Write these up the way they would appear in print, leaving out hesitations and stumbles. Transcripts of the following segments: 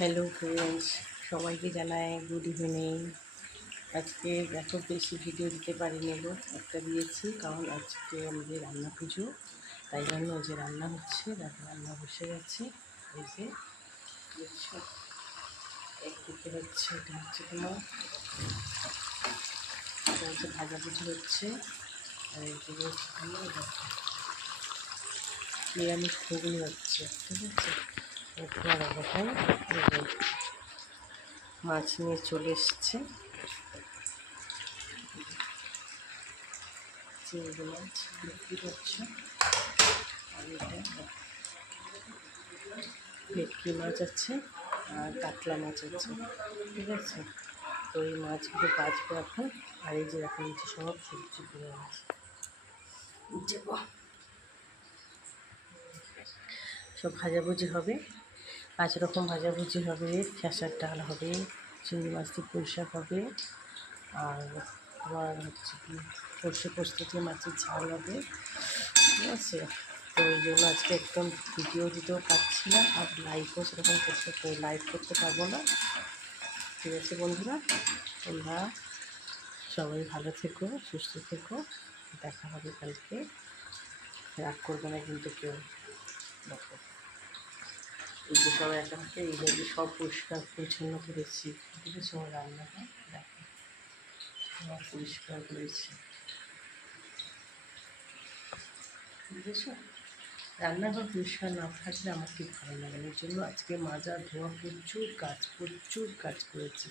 Hello friends, সবাইকে জানাই good evening. আজকে এত বেশি ভিডিও দিতে পারিনি গো, একটা দিয়েছি কারণ আজকে আমাদের রান্না পুজো, তাই জন্য যে রান্না হচ্ছে রান্না বসে গেছে। এই যে দেখছো, একদিকে হচ্ছে এটা হচ্ছে তোমার এটা হচ্ছে ভাজাভুজি হচ্ছে, আর একদিকে হচ্ছে তোমার নিরামিষ ঘুগনি হচ্ছে, ঠিক আছে। তোমার এখন মাছ নিয়ে চলে এসছে, চিংড়ি মাছ বিক্রি করছে। আর এটা ভেটকি মাছ আছে আর কাতলা মাছ আছে, ঠিক আছে। তো এই মাছগুলো বাঁচবো এখন। আর এই যে এখন হচ্ছে সব সবজি করে আছে, সব ভাজাভুজি হবে। 5 রকম ভাজাভুজি হবে, খেসার ডাল হবে, চিংড়ি মাছ দিয়ে পুঁই শাক হবে, আর তোমার হচ্ছে কি সর্ষে পোস্ত দিয়ে মাছের ঝাল হবে, ঠিক আছে। তো ওই জন্য আজকে একদম ভিডিও দিতেও পারছি না, আর লাইভ করতে পারবো না, ঠিক আছে বন্ধুরা। তোমরা সবাই ভালো থেকো, সুস্থ থেকো, দেখা হবে কালকে। রাগ করবে না কিন্তু কেউ। দেখো এই যে সব একা হাতে এইভাবে সব পরিষ্কার পরিচ্ছন্ন করেছি, ঠিক আছে। আমার রান্নাটা দেখো সব পরিষ্কার করেছি, বুঝেছো। রান্নাঘর পরিষ্কার না থাকলে আমার ঠিক ভালো লাগে না, এই জন্য আজকে মাজা ধোয়া প্রচুর কাজ করেছি,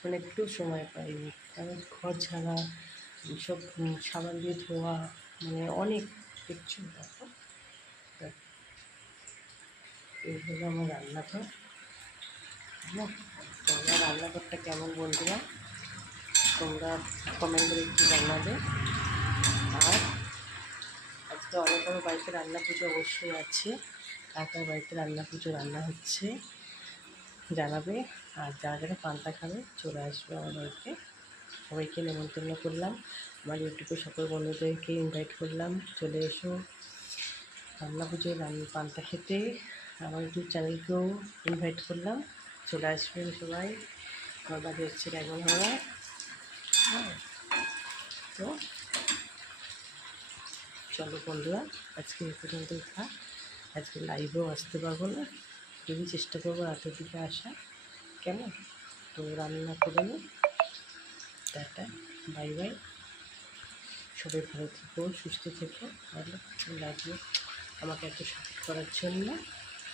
মানে একটু সময় পাইনি। কারণ ঘর ঝাড়া সব সাবান দিয়ে ধোয়া, মানে অনেক কিছু। দেখো এই হলো আমার রান্নাঘর। হ্যাঁ, তোমরা রান্নাঘরটা কেমন বন্ধুরা, তোমরা কমেন্ট করে একটু জানাবে। আর আজকে অনেক বড় বাড়িতে রান্না পুজো অবশ্যই আছে, কাকার বাড়িতে রান্না পুজো রান্না হচ্ছে, জানাবে। আর যারা যারা পান্তা খাবে চলে আসবে আমার বাড়িতে, সবাইকে নেমন্তন্ন করলাম। আমার ইউটিউবে সকল বন্ধুদেরকে ইনভাইট করলাম, চলে এসো রান্না পুজোয় পান্তা খেতে। আমার ইউটিউব চ্যানেলকেও ইনভাইট করলাম, চলে আসবেন সবাই। আমার বাড়ি হচ্ছে ড্রাগনহাওড়া। হ্যাঁ, তো চলো বন্ধুরা, আজকে এ পর্যন্তই থাক। আজকে লাইভেও আসতে পারবো না, যদি চেষ্টা করবো রাতের দিকে আসা, কেমন। তো রান্না করে নিই, টাটা, বাই বাই। সবাই ভালো থেকো, সুস্থ থেকো, ভালো লাগবে আমাকে এত সাপোর্ট করার জন্য।